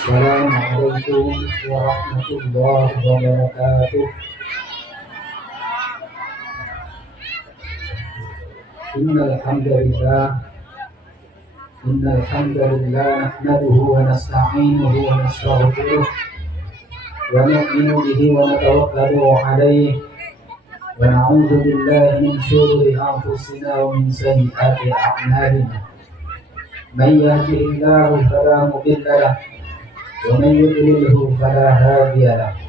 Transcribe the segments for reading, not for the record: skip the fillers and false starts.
Assalamualaikum warahmatullahi wabarakatuh. Innal hamdalillah nahmaduhu wa nasta'inuhu wa nastaghfiruh wa nu'minu bihi wa natawakkalu 'alaihi wa na'udzu billahi min shururi anfusina wa min sayyiati a'malina. Man yahdihillahu fala mudilla lahu wa man yudlilhu fala hadiya lahu.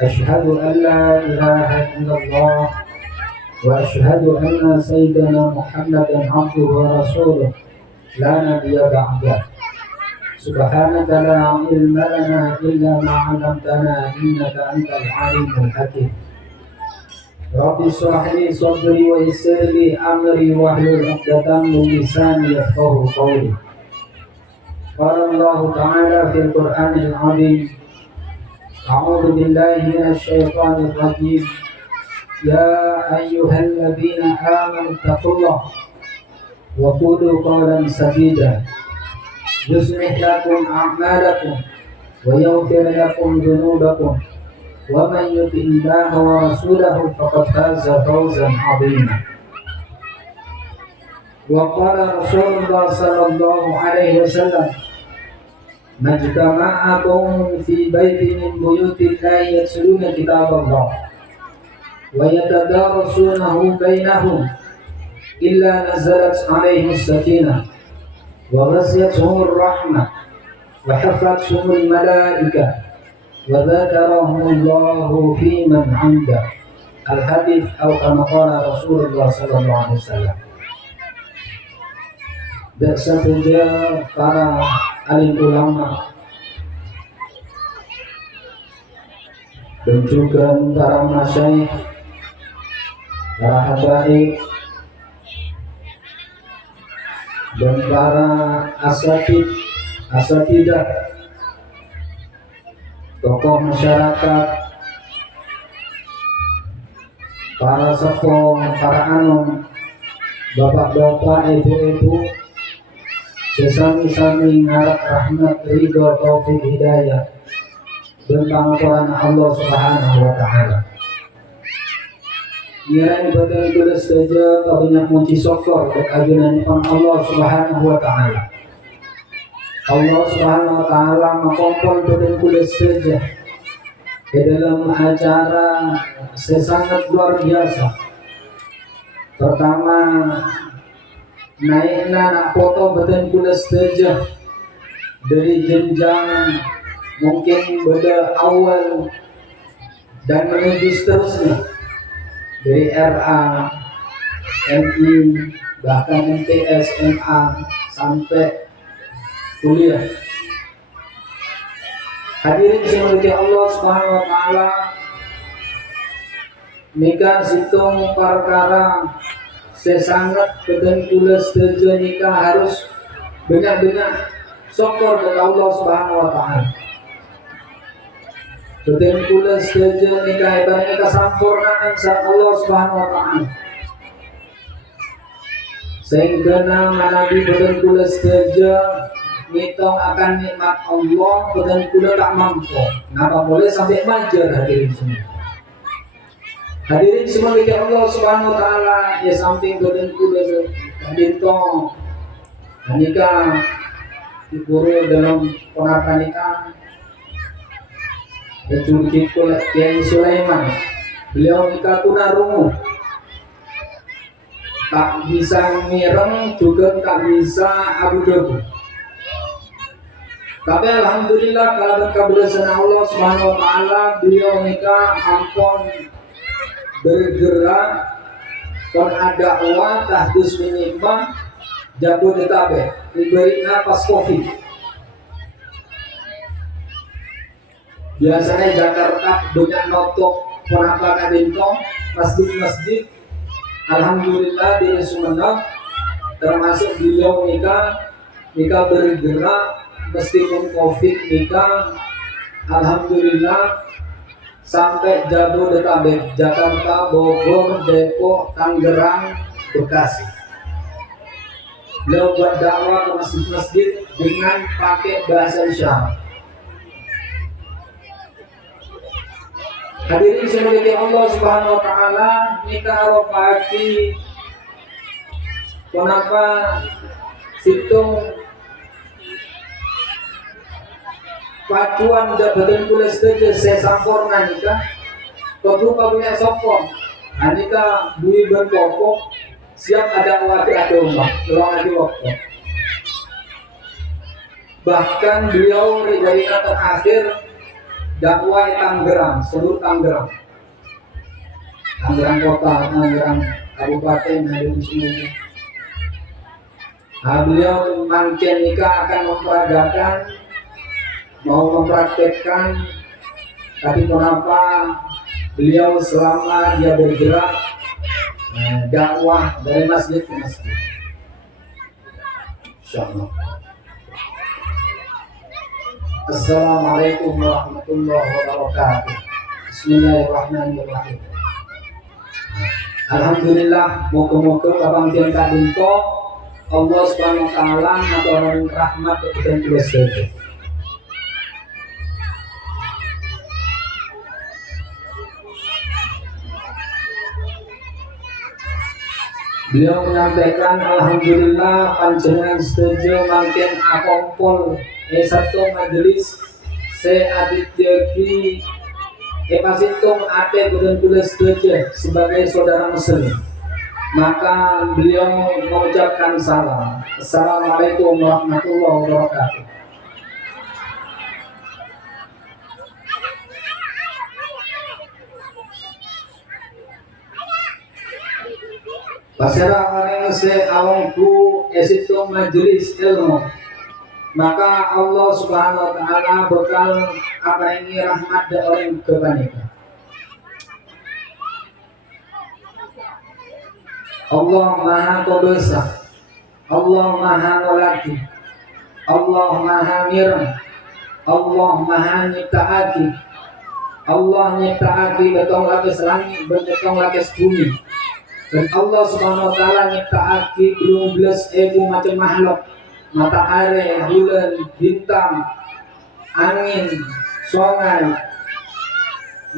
Asyhadu an la ilaha illallah wa asyhadu anna sayyidana Muhammadan abduhu wa rasuluh la nabiyya ba'dah. Subhanaka la ilma lana illa ma 'allamtana innaka antal alimul hakim. Rabbi shrah li sadri wa yassir li amri wahlul 'uqdatam min lisani yafqahu qawli. Qala Allah ta'ala fil Qur'anil 'azim. A'udzu billahi minasy syaithanir rajim. Ya ayyuhalladzina amanu taqullaha wa qulu qawlan sadida yuslih lakum a'malakum wa yaghfir lakum dhunubakum wa man yuti'illaha wa rasulahu faqad faza fawzan 'azima. Wa qala Rasulullah sallallahu alaihi wasallam, majtama'a qaumun fi baitin min buyutillahi yatluna kitaballah wa yatadarasunahu bainahum illa nazalat 'alaihis sakinah wa ghashiyatuhumur rahmah wa hafathumul malaikah wa dzakarahumullahu fi man 'inda. Al-hadits atau kama qala Rasulullah sallallahu alaihi wasallam. Dan saja para alim ulama dan juga para masyayikh, para habaib dan para asatidah, tokoh masyarakat, para sepuh, para anum, bapak-bapak, ibu-ibu, sesami-sami ngarep rahmat, ridho, taufik, hidayah dan pangapuran Allah Subhanahu wa ta'ala. Nilai ibadah itu saja banyak muji syukur dan ajunan Allah Subhanahu wa ta'ala. Allah Subhanahu wa ta'ala makompol dan kulis saja di dalam acara sesangat luar biasa. Pertama, naiknya nak foto badan kulis saja dari jenjang mungkin pada awal dan menuju seterusnya, dari RA, MI, bahkan MTS, MA sampai kuliah. Hadirin semoga Allah Subhanahu wa ta'ala nikah situng perkara sesangat badan kulis saja nikah harus banyak-banyak syukur kepada Allah Subhanahu wa ta'ala. Badan kulis saja nikah ibaratnya kesempurnaan saat Allah Subhanahu wa ta'ala. Sehingga Nabi badan kulis saja ngitung akan nikmat Allah, badan kulis tak mampu. Kenapa boleh sampai majar hadirin semua? Hadirin semua kepada Allah Subhanahu wa ta'ala, ya samping badan kulis ngitung nikah diburu dalam pernikahan Jurjit Kiai Sulaiman, beliau nikah tunarungu, tak bisa mireng juga tak bisa abu-abu. Tapi alhamdulillah kalau keberkahan Allah Subhanahu wa ta'ala, beliau nikah ampun bergerak kon ada uang tahdus minimum Jabodetabek liberina pas Covid. Biasanya Jakarta banyak notok penampakan bintang masjid-masjid. Alhamdulillah di Sumeneb termasuk beliau nikah bergerak meskipun Covid nikah. Alhamdulillah sampai Jabodetabek, Jakarta, Bogor, Depok, Tangerang, Bekasi. Beliau buat dakwah ke masjid-masjid dengan pakai bahasa isyarat. Hadirin sekalian Allah Subhanahu wa taala, kita arafati kenapa situng pacuan dapatin pula setuju saya sampurna nikah tentu kabunya sopong anika bui berpokok siap ada wakil agama tolong aja waktu bahkan beliau dari kata akhir dakwah Tangerang, seluruh Tangerang kota, Tangerang kabupaten ada di sini. Nah, beliau mungkin nikah akan memperagakan mau mempraktekkan, tapi kenapa beliau selama dia bergerak dakwah dari masjid ke masjid. Insyaallah. Assalamualaikum warahmatullahi wabarakatuh. Bismillahirrahmanirrahim. Alhamdulillah, moga-moga abang tiang kadinto Allah Subhanahu wa taala ngaturun rahmat kepada kita semua. Beliau menyampaikan alhamdulillah panjenengan setuju makin akompol satu majelis se aditya ki pasitung ate bulan setuju sebagai saudara muslim. Maka beliau mengucapkan salam. Assalamualaikum warahmatullahi wabarakatuh. Pasara orang se awangku esitu majelis ilmu, maka Allah Subhanahu wa taala bakal apaingi rahmat dan orang kebanyakan. Allah Maha Kuasa, Allah Maha Mulaki, Allah Maha Mirah, Allah Maha Nyiptaaki, Allah nyiptaaki betong lapis langit, betong lapis bumi. Dan Allah Subhanahu wa taala nyiptaaki 12.000 macam makhluk, matahari, bulan, bintang, angin, sungai,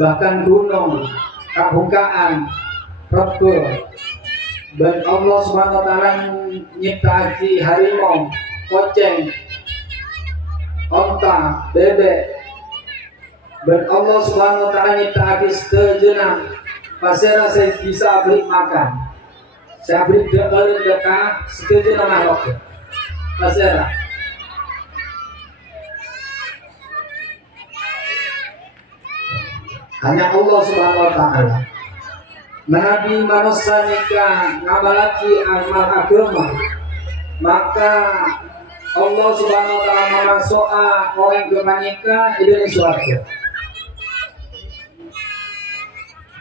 bahkan gunung, kabungkaan, rebel. Dan Allah Subhanahu wa taala nyiptaaki harimau, kucing, onta, bebek. Dan Allah Subhanahu wa taala nyiptaaki sejenak pasera saya bisa beri makan, saya beri dekat setuju nama Allah. Pasera. Hanya Allah Subhanahu wa taala. Menabi manusia nikah ngamalaki amal agama, maka Allah Subhanahu wa taala memasuk orang kebanyakan di surga.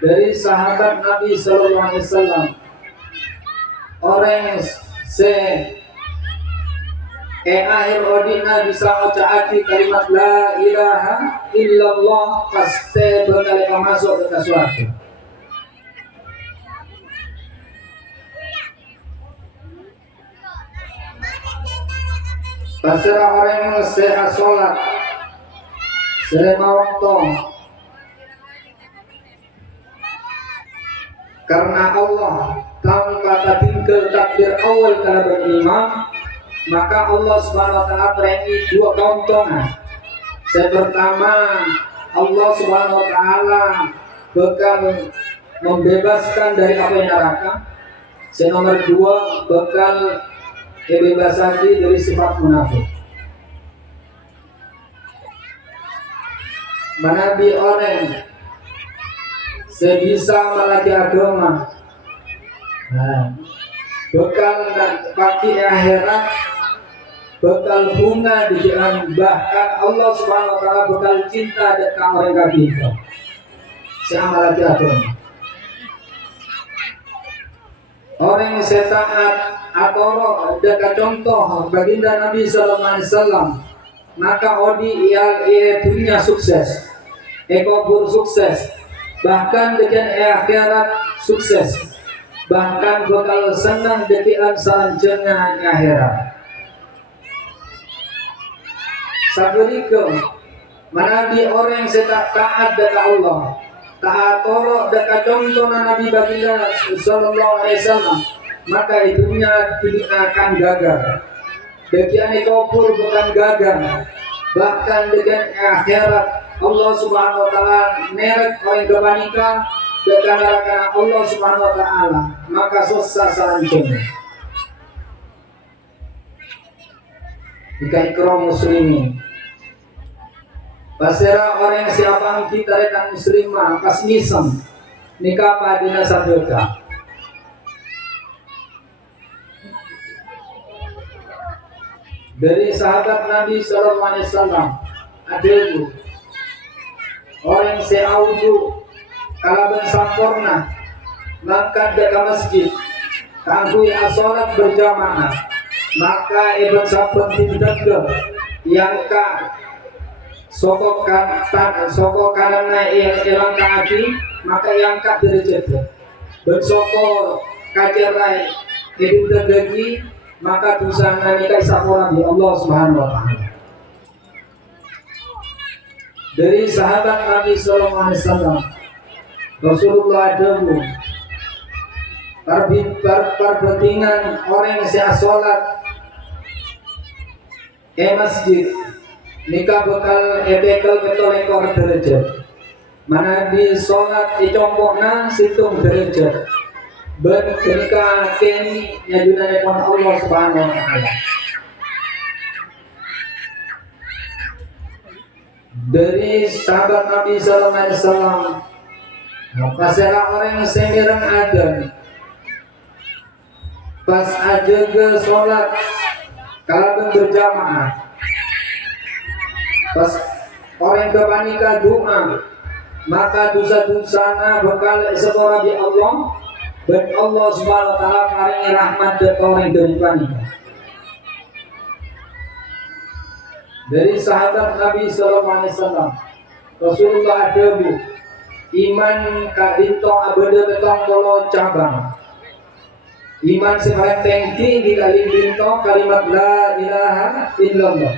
Dari sahabat Nabi Sallallahu Alaihi Wasallam, orang se akhir odina bisa ucapkan kalimat la ilaha illallah pasti bakal masuk ke surga. Pasrah orang yang sehat sholat selama waktu, karena Allah tanpa tinggal takdir awal karena beriman, maka Allah Subhanahu wa taala beri dua keuntungan. Yang pertama, Allah Subhanahu wa taala bakal membebaskan dari api neraka. Yang nomor dua, bakal kebebasan dari sifat munafik. Menabi orang sebisa melaki agama, bekal pagi akhirat, bekal bunga di jalan, bahkan Allah Subhanahu wa taala bekal cinta dekat orang kafir. Siapa lagi agama? Orang yang taat atau dekat contoh baginda Nabi Sallallahu Alaihi Wasallam, maka odi ia dunia sukses, ekobur sukses, bahkan dengan akhirat sukses. bahkan bakal senang dekian salanjengan akhirat. Sabeurikeun manabi orang setak taat deka Allah, taat tolok deka contohna Nabi baginda sallallahu alaihi wasallam, maka itunya tidak akan gagal. Dekian kopur bukan gagal, bahkan dengan akhirat Allah subhanahu wa ta'ala nerek orang kebanika dekan neraka Allah subhanahu wa ta'ala, maka susah salanjutnya. Jika ikram muslimin pasera orang siapa kita rekan muslimah pas nisem nikah padina sadeka. Dari sahabat Nabi sallallahu alaihi wasallam ada itu orang seaudu kalaban sampurna mangkat ke masjid kanggo salat berjamaah, maka ibn sampun tindak yang ka soko karena ilang kaki, maka yang ka derajat bersoko kacerai hidup tergagi, maka dosa nikah sapura di Allah subhanahu wa ta'ala. Dari sahabat Nabi sallallahu alaihi wasallam Rasulullah dahulu perbetingan orang yang siap sholat masjid nikah bekal ebekel betul ekor derajat, mana di sholat dicompokna situng derajat ben ketika kini nyajunane pun Allah subhanahu wa ta'ala. Dari sahabat Nabi sallallahu alaihi wasallam pasera orang yang semirang ada pas aja ke sholat kalau berjamaah, pas orang kepanika doa, maka dosa-dosana bakal sepora di Allah dan Allah subhanahu wa ta'ala paringi rahmat dan orang dari panika. Dari sahabat Nabi sallallahu alaihi wasallam Rasulullah adabu iman kadito abada betong polo cabang. Iman sepaling tinggi di kali binto kalimat la ilaha illallah.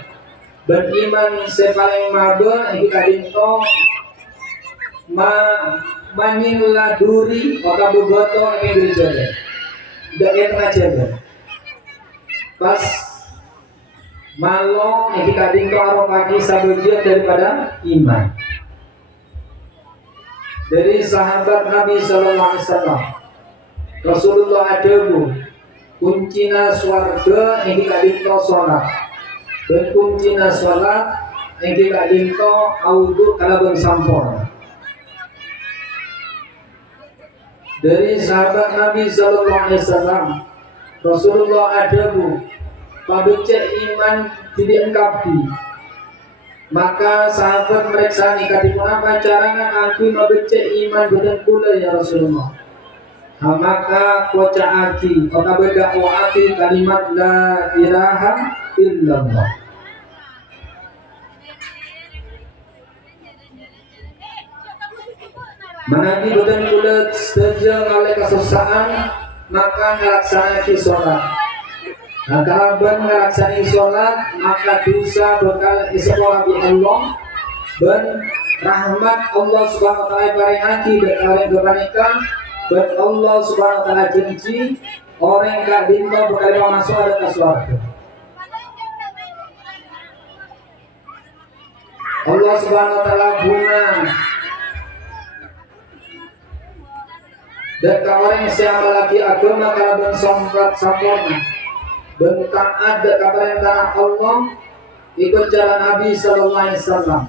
Dan iman sepaling maba di kali binto manila duri oka boboto yang berjalan. Tidak pengajaran. Pas malong yang di binto arah pagi sabagian daripada iman. Dari sahabat Nabi sallallahu alaihi wasallam Rasulullah adabu kuncina swarga yang dikadinto sholat dan kuncina sholat yang dikadinto audu kalaban sampor. Dari sahabat Nabi sallallahu alaihi wasallam Rasulullah adabu pabece iman tidak engkapi, maka sahabat mereka nikah di apa caranya aku mabece iman badan kula ya Rasulullah. Maka koca aki kota berdakwah aki kalimat la ilaha illallah. Manabi badan kula sejak oleh kesusahan, maka ngelaksanakan sholat. Nah, kalau ben ngelaksanakan sholat, maka dosa bakal isepora bi Allah dan rahmat Allah subhanahu wa ta'ala paringati dan orang berpanika dan Allah subhanahu wa ta'ala janji orang yang dinta bakal masuk ada ke surga. Allah subhanahu wa ta'ala guna dan orang yang siapa lagi agama kalau ben sombrat sampurna dan taat dan keperintah Allah ikut jalan Nabi sallallahu alaihi wasallam.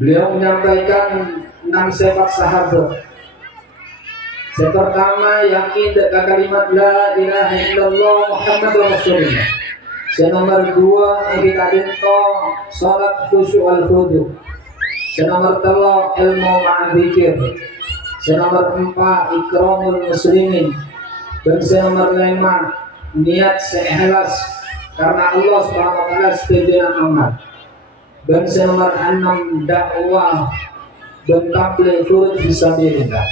Beliau menyampaikan 6 sifat sahabat. Yang pertama yakin dengan kalimat la ilaha illallah Muhammadur Rasulullah. Yang nomor 2 yang dikadinto salat khusyuk wal khudu. Yang nomor 3 ilmu ma'adzikir. Yang nomor 4 ikramul muslimin. Dan yang nomor 5 niat seikhlas karena Allah Subhanahu wa taala setuju amal. Dan nomor 6 dakwah dan tabligh fisabilillah.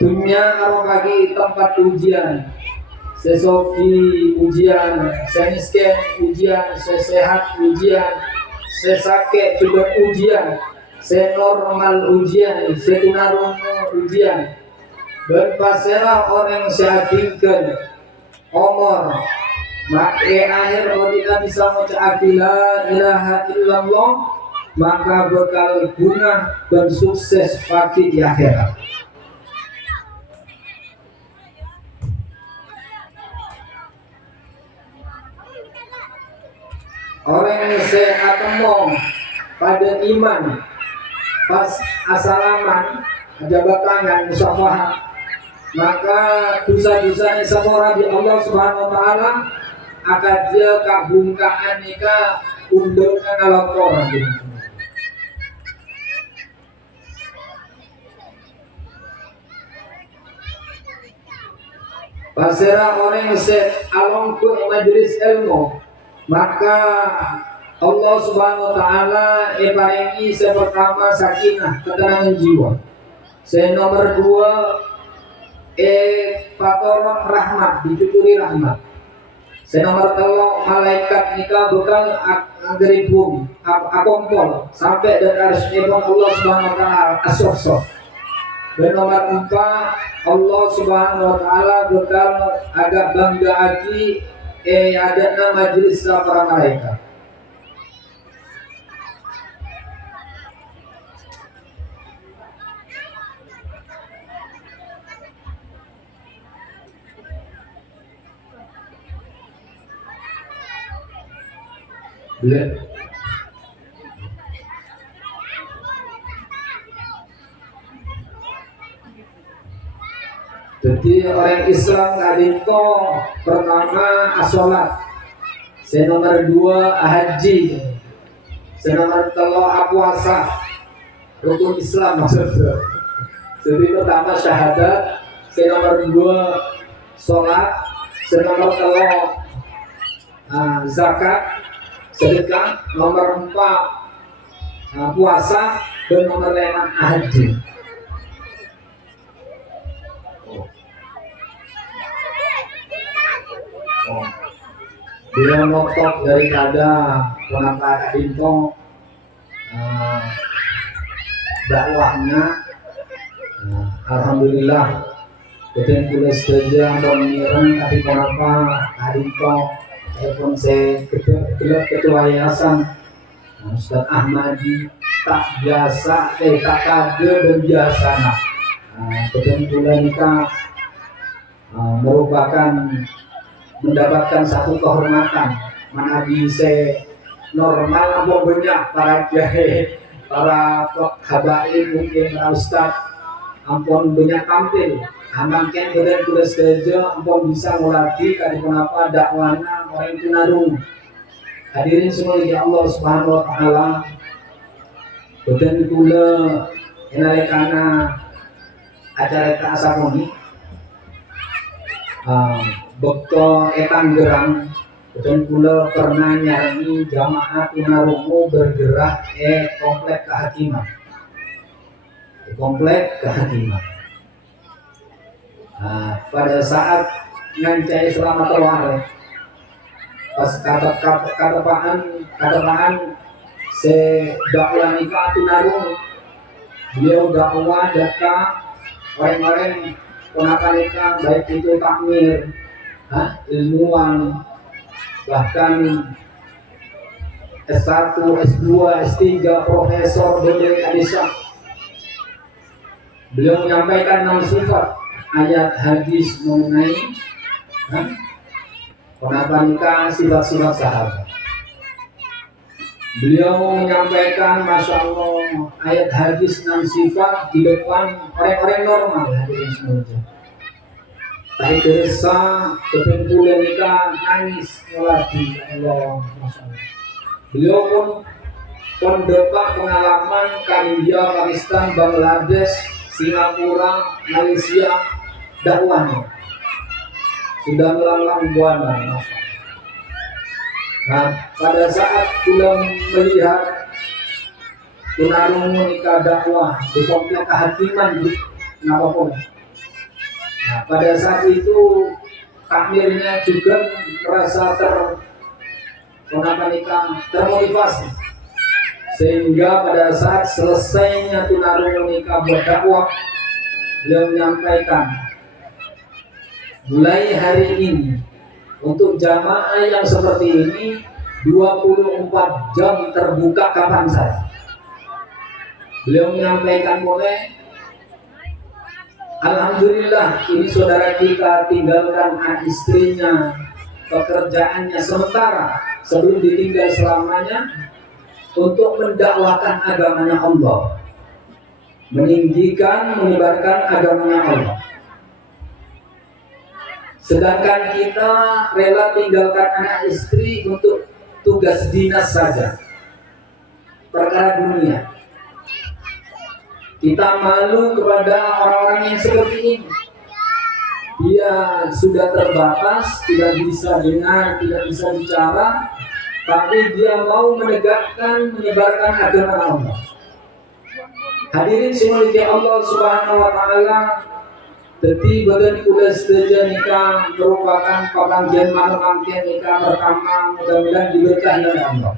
Dunia karo bagi tempat ujian, sesoki ujian, semiskin ujian, sesehat ujian, sesakit juga ujian, senormal ujian, setunarungu ujian. Dan pasera orang sehatinkan omor maka akhir ketika bisa mengucap la ilaha illallah, maka bakal guna dan sukses pagi di akhirat. Orang yang sehatemo pada iman pas asalaman jabat tangan musafahah, maka dosa-dosanya semua di Allah Subhanahu wa taala akan dia kabungkaan nikah undang ngalapor. Pasera orang yang alongku majelis ilmu, maka Allah Subhanahu wa taala paringi pertama sakinah, ketenangan jiwa. Nomor 2 patoron rahmat, dicuturi rahmat. Nomor 3 malaikat nikah bakal anggeribu akompol sampai dan arsy Allah Subhanahu wa taala asok-sok. Dan nomor 4 Allah Subhanahu wa taala bakal agak bangga hati ada majelis para malaikat. Jadi orang Islam kadito pertama asolat, nomor 2 haji, nomor 3 puasa, rukun Islam maksudnya. Jadi pertama syahadat, nomor 2 sholat, nomor 3 zakat, sedekah, nomor 4 puasa, dan nomor 5 haji. Dia notok daripada penata kadinto dakwahnya. Alhamdulillah ketika kuliah saja mengiring tapi kenapa kadinto pun saya ketua yayasan Ustaz Ahmadi tak biasa tak kagel dan biasa ketika kuliah nikah merupakan mendapatkan satu kehormatan mana bisa normal apa banyak para jahe, para habaib, mungkin para ustaz ampun banyak tampil amankan badan tulis kerja ampun bisa ngelagi kali kenapa dakwahnya orang tunarung. Hadirin semua ya Allah Subhanahu wa taala, badan kula enalekana acara taasakoni Bekto Tanggerang, dan kula pernah nyanyi jamaah tunarungu bergerak komplek kehakiman. Komplek kehakiman. Pada saat ngancai selamat terware, pas katapaan se dakwah nikah tunarung, beliau dakwah data orang-orang ponakan nikah baik itu takmir, ilmuwan, bahkan S1, S2, S3, profesor, dokter hadisah. Beliau menyampaikan 6 sifat ayat hadis mengenai ponakan nikah, sifat-sifat sahabat. Beliau menyampaikan Masya Allah ayat hadis 6 sifat di depan orang-orang normal, hadirin semuanya. Tapi kerasa ketimpulan nikah nangis melati Allah, Masya Allah. Beliau pun pendepak pengalaman ke India, Pakistan, Bangladesh, Singapura, Malaysia, dakwahnya sudah melanglang buana. Nah, pada saat kita melihat tunarungu nikah dakwah di komplek kehakiman di Napapun. Nah, pada saat itu takmirnya juga merasa termotivasi, sehingga pada saat selesainya tunarungu nikah berdakwah, beliau menyampaikan, mulai hari ini untuk jamaah yang seperti ini 24 jam terbuka kapan saja. Beliau menyampaikan boleh. Alhamdulillah, ini saudara kita tinggalkan istrinya, pekerjaannya sementara sebelum ditinggal selamanya untuk mendakwahkan agamanya Allah, meninggikan, menyebarkan agamanya Allah. Sedangkan kita rela tinggalkan anak istri untuk tugas dinas saja, perkara dunia. Kita malu kepada orang-orang yang seperti ini. Dia sudah terbatas, tidak bisa dengar, tidak bisa bicara, tapi dia mau menegakkan, menyebarkan agama Allah. Hadirin semuanya Allah Subhanahu wa taala, jadi badan kuda setuju nikah merupakan panggilan manunggal nikah pertama, mudah-mudahan diberkahi oleh Allah.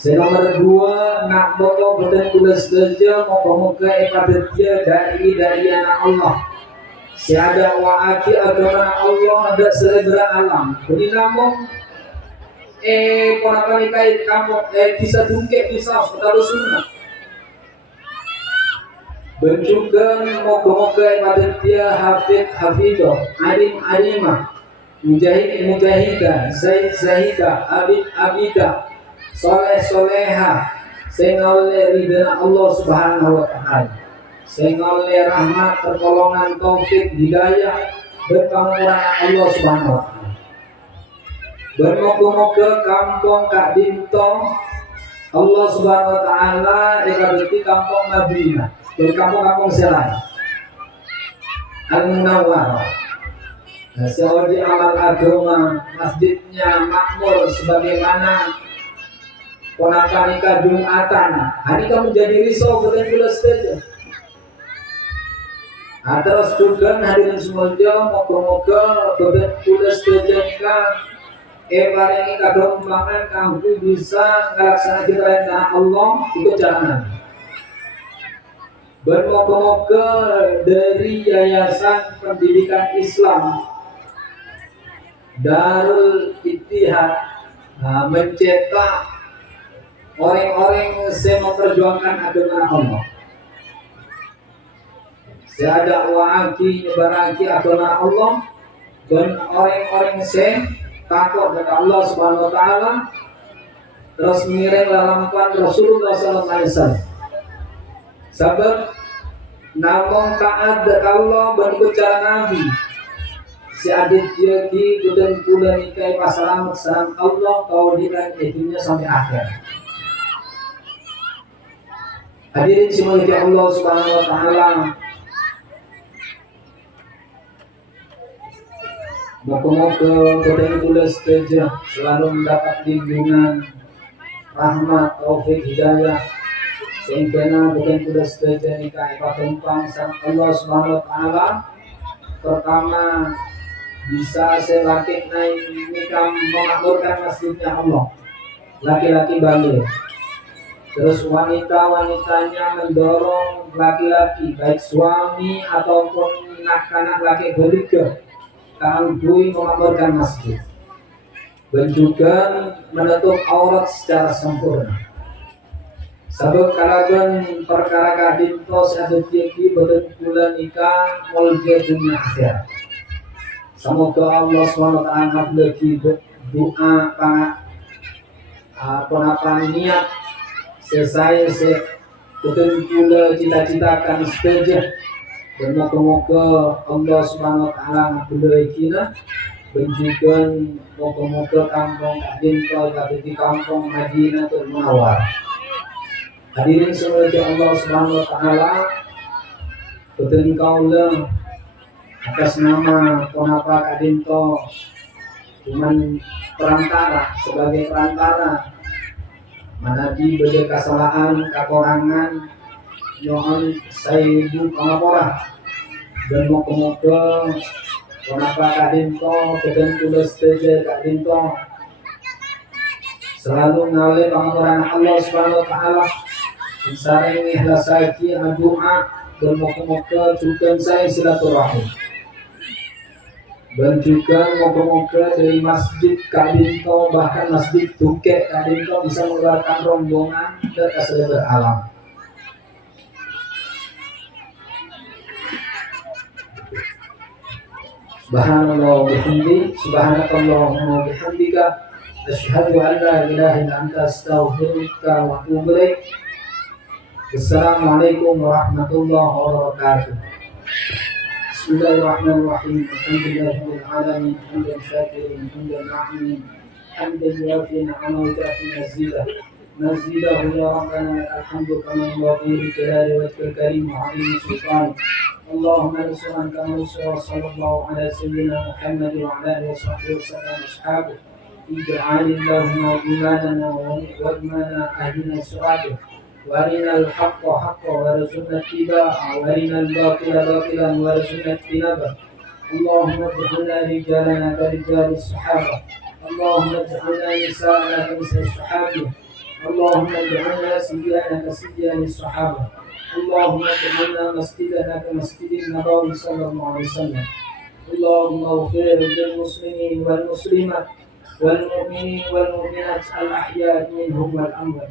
Nomor 2, nak boto badan kuda setuju moga-moga ibadat dia dari anak Allah. Siada wa'aki agama Allah ada selebra alam. Jadi namun ponakan nikah kampung bisa dungke bisa sutaru sunnah. Bencukan moga-moga ibadat dia hafidah, alimah, mujahidah, zahidah, abidah, soleh-soleha, sehingga oleh ridha Allah Subhanahu wa ta'ala, sehingga oleh rahmat, pertolongan, taufik, hidayah, berpangmuran Allah Subhanahu wa ta'ala. Bermoga-moga kampung Kak Dinto Allah Subhanahu wa ta'ala dikabiti kampung Madinah dan kampung-kampung selain Al-Munawwarah. Seorang amal agama, masjidnya makmur sebagaimana ponakan nikah Jumatan. Hari kamu jadi risau betul saja. Terus juga hadirin semuanya, moga-moga betul saja nikah. Paling kagum banget kamu bisa melaksanakan perintah Allah itu jangan. Bermoga-moga dari Yayasan Pendidikan Islam Darul Ittihad mencetak orang-orang yang memperjuangkan agama Allah. Saya ada wa'aki nyebaraki agama Allah dan orang-orang yang takut kepada Allah Subhanahu wa taala, terus mengiring lalampan Rasulullah sallallahu alaihi wasallam. Sebab namun taat kepada Allah berikut cara Nabi. Si adit jadi dan bulan nikai pasaran salam Allah kau dikan dunia sampai akhir. Hadirin semuanya Allah Subhanahu wa taala. Moga-moga badan tulis saja selalu mendapat lindungan, rahmat, taufik, hidayah, sehingga badan tulis saja nikah patumpang sang Allah Subhanahu wa taala. Pertama bisa selaki naik nikah memakmurkan masjidnya Allah, laki-laki balik. Terus wanita-wanitanya mendorong laki-laki baik suami ataupun anak-anak laki berliga kambui memakmurkan masjid dan juga menutup aurat secara sempurna. Sabab kalaban perkara kadinto sadut yaki betul bulan nikah mulja dunia akhir. Semoga Allah SWT lagi doa penapa niat selesai betul pula cita-citakan setuju. Dan moga-moga Allah Subhanahu wa taala ngabulai kita dan juga moga-moga kampung Dinto di kampung Madinatul Munawwarah. Hadirin semoga Allah Subhanahu wa taala betul kaulah atas nama Ponapa Kadinto cuman perantara, sebagai perantara manadi beda kesalahan kakurangan yohan saya ibu pangapora dan moga-moga Ponapa Kadinto kedan tulis teje Kadinto selalu ngalir pangapuran Allah Subhanahu wa taala sareng ihlasaki doa dan moga-moga juga saya silaturahim dan juga moga-moga dari masjid Kadinto bahkan masjid Duke Kadinto bisa mengeluarkan rombongan ke kasih alam. Subhanallah wa bihamdi, subhanakallahumma wa bihamdika, asyhadu an la ilaha illa anta astaghfiruka wa atubu ilaik. Wassalamualaikum warahmatullahi wabarakatuh. Bismillahirrahmanirrahim. Alhamdulillahirabbil alamin, hamdan syakirin, hamdan na'imin, hamdan yuwafi ni'amahu wa yukafi mazidah ya rabbana alhamdu kama yanbaghi li jalali wajhikal karim wa 'azimi sultanik. Allahumma nusulan kama nusura sallallahu ala sayyidina Muhammad wa ala alihi wa sahbihi wa sallam ashabu ij'alillahumma imanana wa imana ahlina su'adah وارنا الحق حقا وارزقنا اتباعه وارنا الباطل باطلا وارزقنا اجتنابه اللهم اجعلنا رجالنا كرجال الصحابه اللهم اجعلنا نساءنا كنساء الصحابه اللهم اجعلنا سجيانا كسجيان الصحابه اللهم اجعلنا مسجدنا كمسجد النبوي صلى الله عليه وسلم اللهم اغفر للمسلمين والمسلمات والمؤمنين والمؤمنات الاحياء منهم والاموات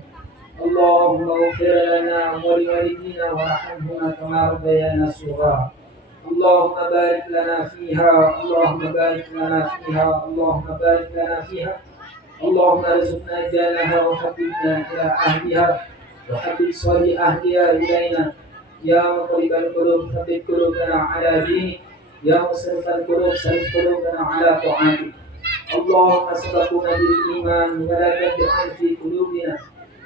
اللهم اغفر لنا ولوالدينا وارحمهما كما ربيانا صغارا اللهم بارك لنا فيها اللهم بارك لنا فيها اللهم بارك لنا فيها اللهم ارزقنا جانها وحببنا الى اهلها وحبب صالح اهلها الينا يا مقلب القلوب ثبت قلوبنا على دينك يا مصرف القلوب صرف قلوبنا على طاعتك اللهم سبقنا بالايمان ولا تجعل في قلوبنا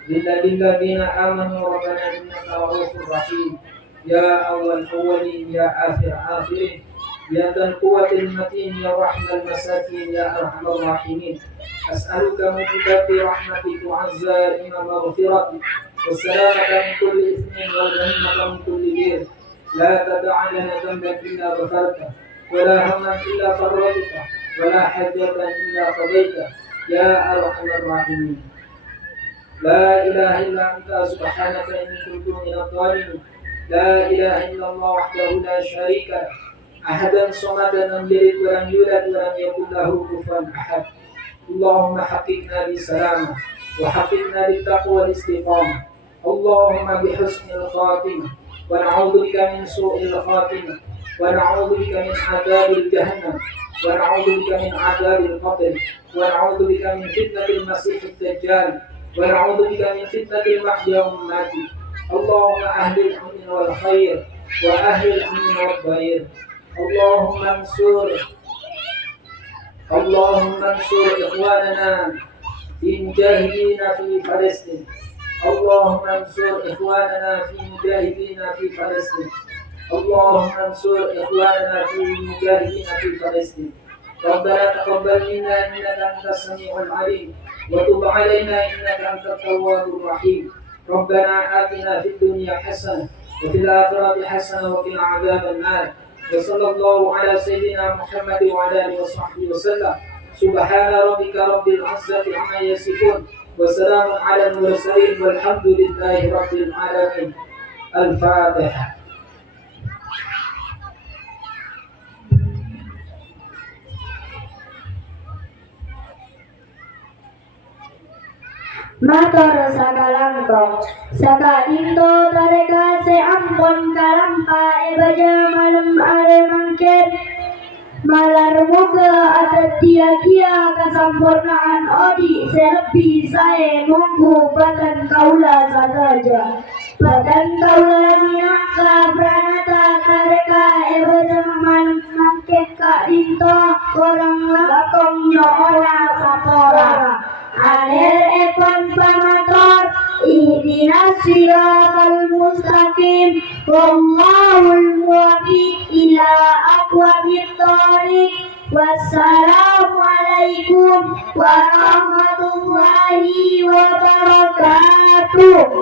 للذين آمنوا ربنا إنك رؤوف رحيم يا أول أولين يا آخر آخرين يا ذا القوة المتين يا رحم المساكين يا أرحم الراحمين أسألك موجبات رحمتك وعزائم مغفرتك والسلامة من كل إثم والغنيمة من كل بير لا تدع لنا ذنبا إلا غفرته ولا هما إلا فرجته ولا حاجة إلا قضيته يا أرحم الراحمين لا إله إلا أنت سبحانك إني كنت من الظالمين لا إله إلا الله وحده لا شريك له أحدا صمدا لم يلد ولم يولد ولم يكن له كفوا أحد اللهم حققنا بالسلامة وحققنا بالتقوى والاستقامة اللهم بحسن الخاتمة ونعوذ بك من سوء الخاتمة ونعوذ بك من عذاب الجهنم ونعوذ بك من عذاب القبر ونعوذ بك من فتنة المسيح الدجال ونعوذ بك من فتنة المحيا والممات اللهم أهل الأمن والخير وأهل الأمن والضير اللهم انصر إخواننا المجاهدين في فلسطين اللهم انصر إخواننا في المجاهدين في فلسطين اللهم انصر إخواننا في المجاهدين في فلسطين ربنا تقبل منا إنك أنت السميع العليم وتب علينا إنك أنت التواب الرحيم ربنا آتنا في الدنيا حسنة وفي الآخرة حسنة وقنا عذاب النار وصلى الله على سيدنا محمد وعلى آله وصحبه وسلم سبحان ربك رب العزة عما يصفون وسلام على المرسلين والحمد لله رب العالمين الفاتحة. Matur sakalangkong sakadinto tareka se ampon kalampa ebaja malam are mangken malar moga atat kia kesampurnaan odi selebih saya nunggu badan kaula sadaja badan kaula minangka pranata tareka ebaja malam mangken ka dinto korang lakong nyoona sapora alir epon pamator ihdinas siratal mustaqim wallahul muwaffiq ila aqwamit thoriq. Wassalamualaikum warahmatullahi wabarakatuh.